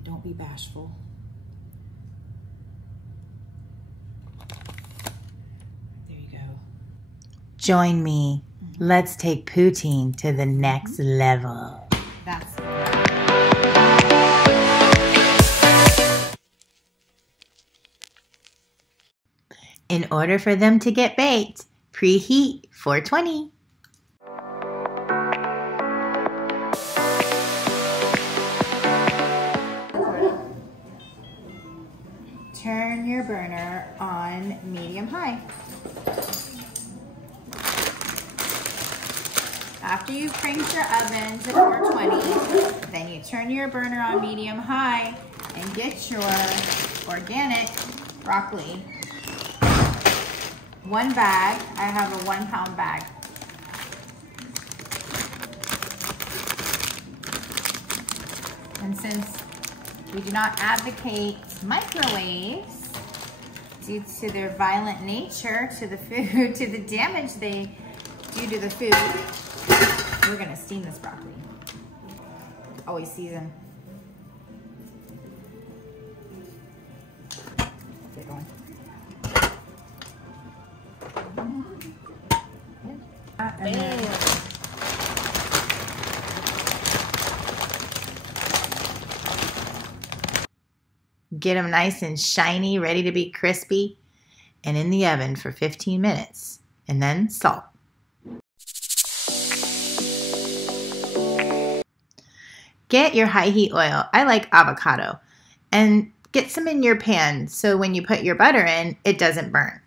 And don't be bashful. There you go. Join me. Let's take poutine to the next level. That's In order for them to get baked, preheat 420. Turn your burner on medium-high. After you've cranked your oven to 420, then you turn your burner on medium-high and get your organic broccoli. One bag, I have a 1 pound bag. And since we do not advocate microwaves due to their violent nature to the food, to the damage they do to the food, we're gonna steam this broccoli. Always season. Get going. And then, get them nice and shiny, ready to be crispy, and in the oven for 15 minutes, and then salt. Get your high heat oil. I like avocado. And get some in your pan so when you put your butter in, it doesn't burn.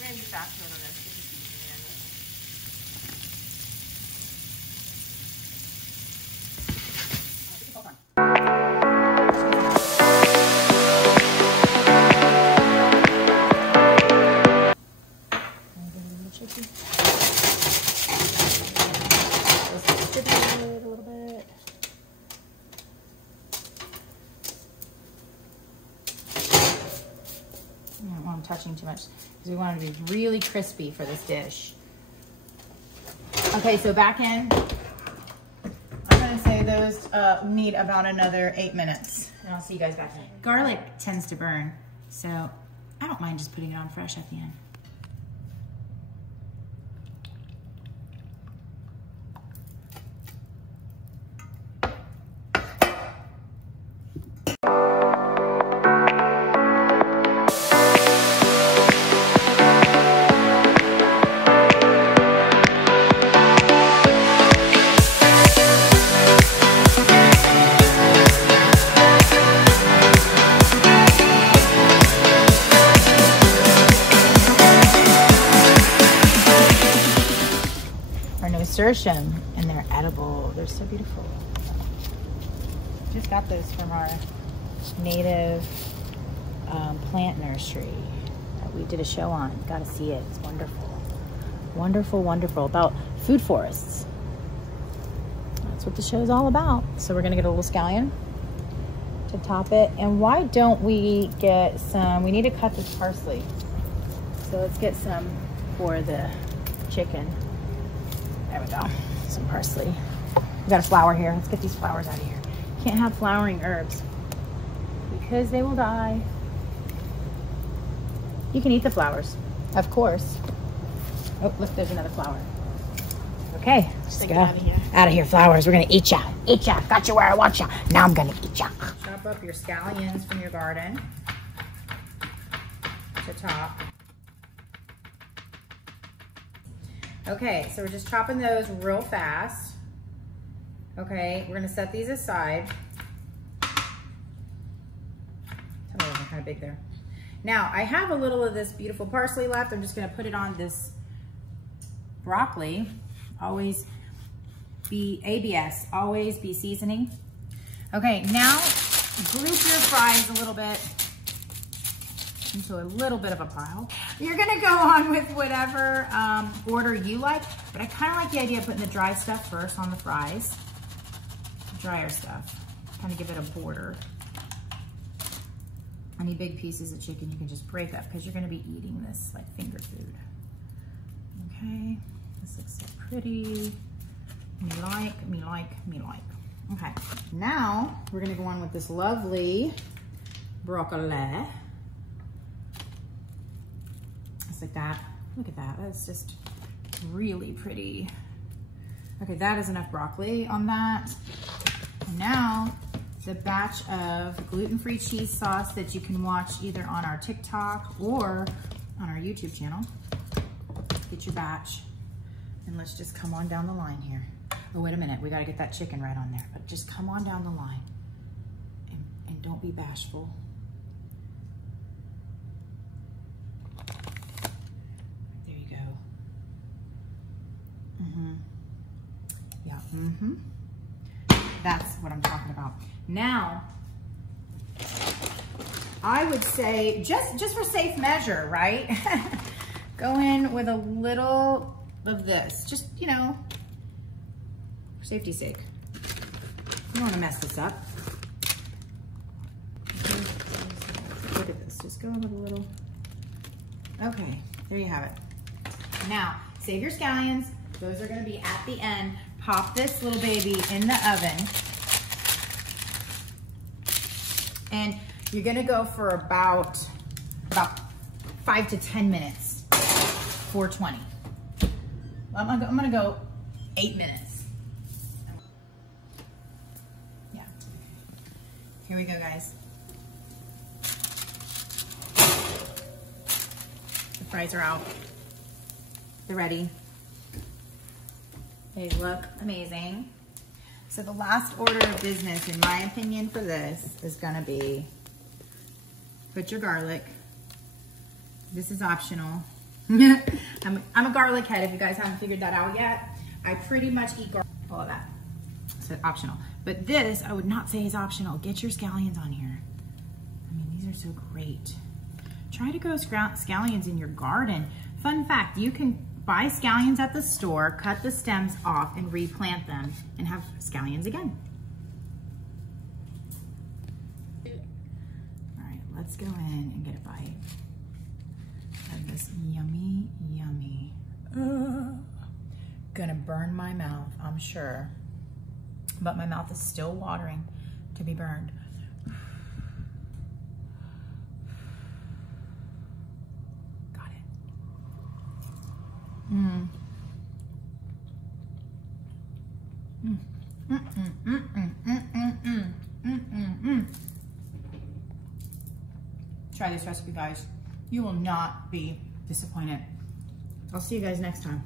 we're gonna be faster on this. Get the seasoning in. I don't want them touching too much because we want it to be really crispy for this dish. Okay, so back in. I'm gonna say those need about another 8 minutes. And I'll see you guys back in. Garlic tends to burn, so I don't mind just putting it on fresh at the end. Nasturtium, and they're edible. They're so beautiful. Just got those from our native plant nursery that we did a show on. Got to see it. It's wonderful. Wonderful, wonderful. About food forests. That's what the show is all about. So we're going to get a little scallion to top it. And why don't we get some, we need to cut this parsley. So let's get some for the chicken. There we go, some parsley. We got a flower here. Let's get these flowers out of here. Can't have flowering herbs because they will die. You can eat the flowers, of course. Oh, look, there's another flower. Okay, let's go. Out of here, flowers. We're gonna eat ya. Eat ya. Got you where I want ya. Now I'm gonna eat ya. Chop up your scallions from your garden to top. Okay, so we're just chopping those real fast. Okay, we're gonna set these aside. Tell me they're kind of big there. Now, I have a little of this beautiful parsley left. I'm just gonna put it on this broccoli. Always be ABS, always be seasoning. Okay, now group your fries a little bit. into a little bit of a pile. You're gonna go on with whatever order you like, but I kind of like the idea of putting the dry stuff first on the fries. Drier stuff, kind of give it a border. Any big pieces of chicken you can just break up because you're gonna be eating this like finger food. Okay, this looks so pretty. Me like, me like, me like. Okay, now we're gonna go on with this lovely broccoli. Just like that. Look at that, that's just really pretty. Okay, that is enough broccoli on that. And now, the batch of gluten-free cheese sauce that you can watch either on our TikTok or on our YouTube channel. Get your batch, and let's just come on down the line here. Oh, wait a minute, we gotta get that chicken right on there, but just come on down the line and don't be bashful. There you go. Yeah, That's what I'm talking about. Now, I would say, just for safe measure, right? Go in with a little of this, just, you know, for safety's sake. You don't want to mess this up. Okay. Look at this, just go in with a little. Okay, there you have it. Now, save your scallions. Those are gonna be at the end. Pop this little baby in the oven. And you're gonna go for about 5 to 10 minutes, 420. I'm gonna go 8 minutes. Yeah. Here we go, guys. The fries are out. They're ready. They look amazing. So the last order of business, in my opinion, for this is gonna be, put your garlic. This is optional. I'm a garlic head, if you guys haven't figured that out yet. I pretty much eat garlic, all of that. So optional. But this, I would not say is optional. Get your scallions on here. I mean, these are so great. Try to grow scallions in your garden. Fun fact, you can buy scallions at the store, cut the stems off, and replant them, and have scallions again. All right, let's go in and get a bite of this yummy, yummy. Gonna burn my mouth, I'm sure, but my mouth is still watering to be burned. Try this recipe, guys. You will not be disappointed. I'll see you guys next time.